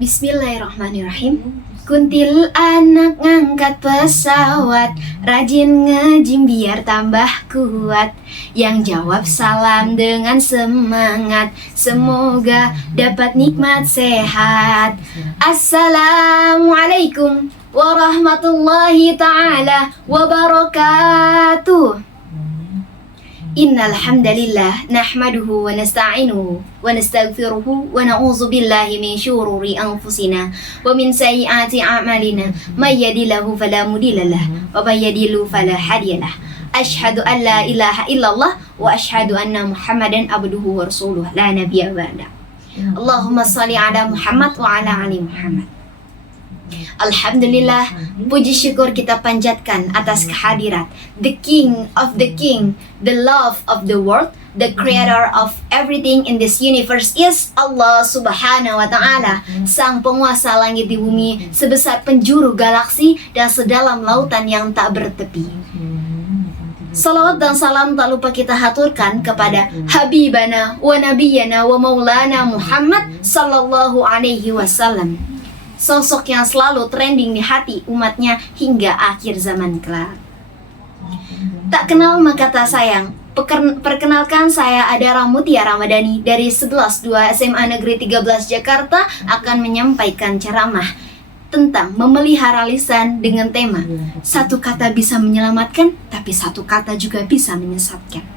Bismillahirrahmanirrahim. Kuntil anak ngangkat pesawat, rajin ngejim biar tambah kuat. Yang jawab salam dengan semangat, semoga dapat nikmat sehat. Assalamualaikum warahmatullahi ta'ala wabarakatuh. Innal hamdalillah nahmaduhu wa nasta'inuhu wa nastaghfiruhu wa na'udzu billahi min syururi anfusina wa min sayyiati a'malina may yahdihillahu fala mudhillalah wa may yudhlil fala hadiyalah. Asyhadu an la ilaha illallah wa asyhadu anna Muhammadan abduhu wa rasuluh la nabiyya ba'da. Allahumma shalli ala Muhammad wa ala ali Muhammad. Alhamdulillah, puji syukur kita panjatkan atas kehadirat the King of the King, the love of the world, the creator of everything in this universe is Allah subhanahu wa ta'ala, sang penguasa langit di bumi sebesar penjuru galaksi dan sedalam lautan yang tak bertepi. Salawat dan salam tak lupa kita haturkan kepada Habibana wa Nabiyana wa Maulana Muhammad sallallahu alaihi wasallam, sosok yang selalu trending di hati umatnya hingga akhir zaman kelak. Tak kenal maka tak sayang. Perkenalkan, saya Adara Mutia Ramadhani dari 11-2 SMA Negeri 13 Jakarta akan menyampaikan ceramah tentang memelihara lisan dengan tema satu kata bisa menyelamatkan, tapi satu kata juga bisa menyesatkan.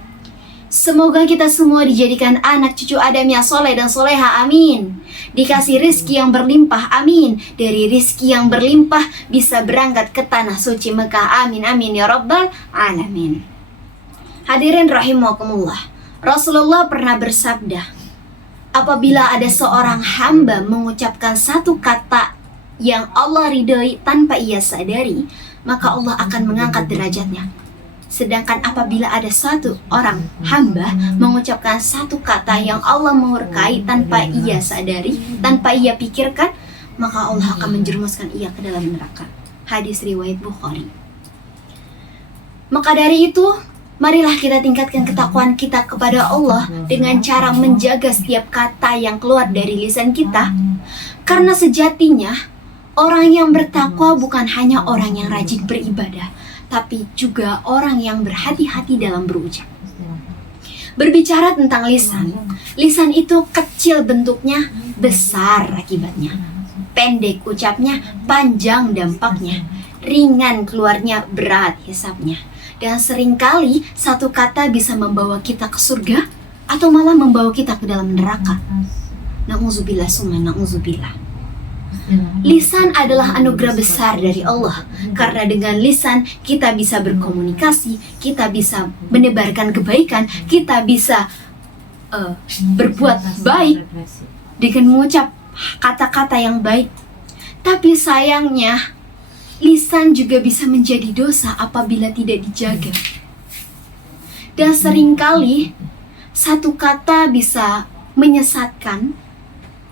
Semoga kita semua dijadikan anak cucu Adam yang soleh dan soleha, amin. Dikasih rizki yang berlimpah, amin. Dari rizki yang berlimpah bisa berangkat ke tanah suci Mekah, amin, amin ya rabbal alamin. Hadirin rahimakumullah, Rasulullah pernah bersabda, apabila ada seorang hamba mengucapkan satu kata yang Allah ridhoi tanpa ia sadari, maka Allah akan mengangkat derajatnya. Sedangkan apabila ada satu orang hamba mengucapkan satu kata yang Allah murkai tanpa ia sadari, tanpa ia pikirkan, maka Allah akan menjerumuskan ia ke dalam neraka. Hadis riwayat Bukhari. Maka dari itu, marilah kita tingkatkan ketakwaan kita kepada Allah dengan cara menjaga setiap kata yang keluar dari lisan kita. Karena sejatinya, orang yang bertakwa bukan hanya orang yang rajin beribadah, tapi juga orang yang berhati-hati dalam berucap. Berbicara tentang lisan, lisan itu kecil bentuknya, besar akibatnya. Pendek ucapnya, panjang dampaknya. Ringan keluarnya, berat hisapnya. Dan seringkali satu kata bisa membawa kita ke surga atau malah membawa kita ke dalam neraka. Na'udzubillah summa na'udzubillah. Lisan adalah anugerah besar dari Allah. Karena dengan lisan kita bisa berkomunikasi, kita bisa menebarkan kebaikan, kita bisa berbuat baik dengan mengucap kata-kata yang baik. Tapi sayangnya, lisan juga bisa menjadi dosa apabila tidak dijaga. Dan seringkali satu kata bisa menyesatkan,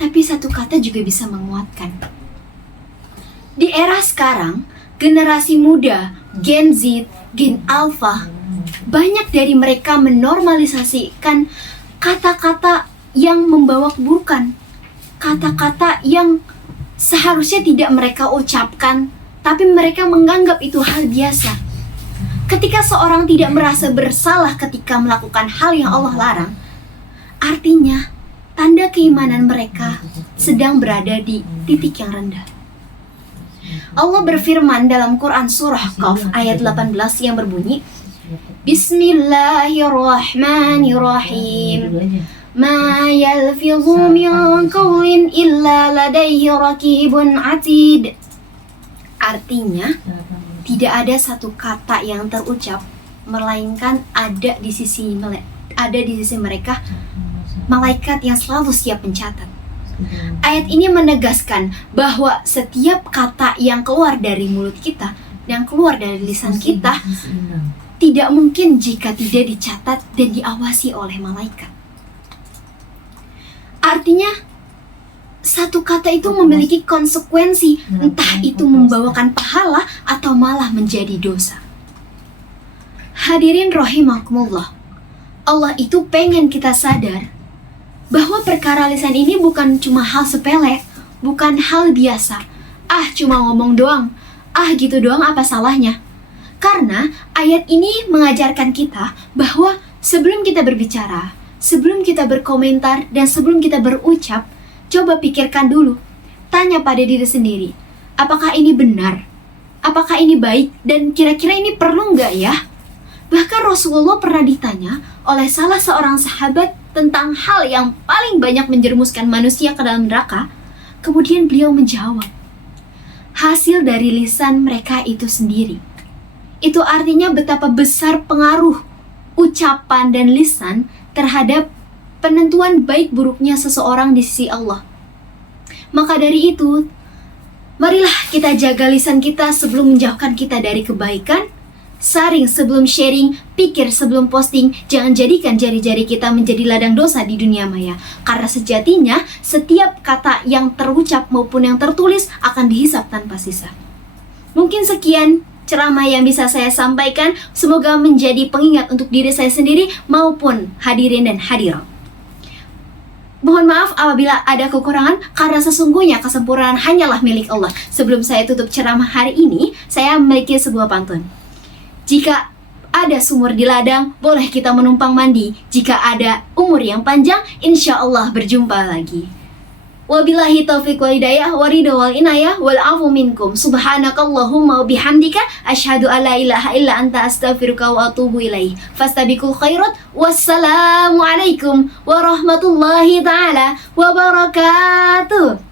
tapi satu kata juga bisa menguatkan. Di era sekarang, generasi muda, Gen Z, Gen Alpha, banyak dari mereka menormalisasikan kata-kata yang membawa keburukan. Kata-kata yang seharusnya tidak mereka ucapkan, tapi mereka menganggap itu hal biasa. Ketika seorang tidak merasa bersalah ketika melakukan hal yang Allah larang, artinya tanda keimanan mereka sedang berada di titik yang rendah. Allah berfirman dalam Quran surah Qaf ayat 18 yang berbunyi, Bismillahirrahmanirrahim. Ma yalfidhu min qawlin illa ladaihi raqibun atid. Artinya, tidak ada satu kata yang terucap melainkan ada di sisi mereka malaikat yang selalu siap mencatat. Ayat ini menegaskan bahwa setiap kata yang keluar dari mulut kita, yang keluar dari lisan kita, tidak mungkin jika tidak dicatat dan diawasi oleh malaikat. Artinya, satu kata itu memiliki konsekuensi, entah itu membawakan pahala atau malah menjadi dosa. Hadirin rahimakumullah, Allah itu pengen kita sadar bahwa perkara lisan ini bukan cuma hal sepele. bukan hal biasa. Ah, cuma ngomong doang. Ah, gitu doang apa salahnya? Karena ayat ini mengajarkan kita bahwa sebelum kita berbicara, sebelum kita berkomentar, dan sebelum kita berucap, coba pikirkan dulu. Tanya pada diri sendiri, apakah ini benar? Apakah ini baik? Dan kira-kira ini perlu nggak ya? Bahkan Rasulullah pernah ditanya oleh salah seorang sahabat tentang hal yang paling banyak menjerumuskan manusia ke dalam neraka. Kemudian beliau menjawab, hasil dari lisan mereka itu sendiri. Itu artinya betapa besar pengaruh ucapan dan lisan terhadap penentuan baik buruknya seseorang di sisi Allah. Maka dari itu, marilah kita jaga lisan kita sebelum menjauhkan kita dari kebaikan. Saring sebelum sharing, pikir sebelum posting. Jangan jadikan jari-jari kita menjadi ladang dosa di dunia maya. Karena sejatinya, setiap kata yang terucap maupun yang tertulis akan dihisap tanpa sisa. Mungkin sekian ceramah yang bisa saya sampaikan. Semoga menjadi pengingat untuk diri saya sendiri maupun hadirin dan hadirat. Mohon maaf apabila ada kekurangan, karena sesungguhnya kesempurnaan hanyalah milik Allah. Sebelum saya tutup ceramah hari ini, saya memiliki sebuah pantun. Jika ada sumur di ladang, boleh kita menumpang mandi. Jika ada umur yang panjang, insya Allah berjumpa lagi. Wabillahi taufiq wal hidayah waridho wal inayah wal afu minkum. Subhanakallahumma wa bihamdika asyhadu alla ilaha illa anta astaghfiruka wa atubu ilaih. Fastabiqul khairat. Wassalamualaikum warahmatullahi taala wabarakatuh.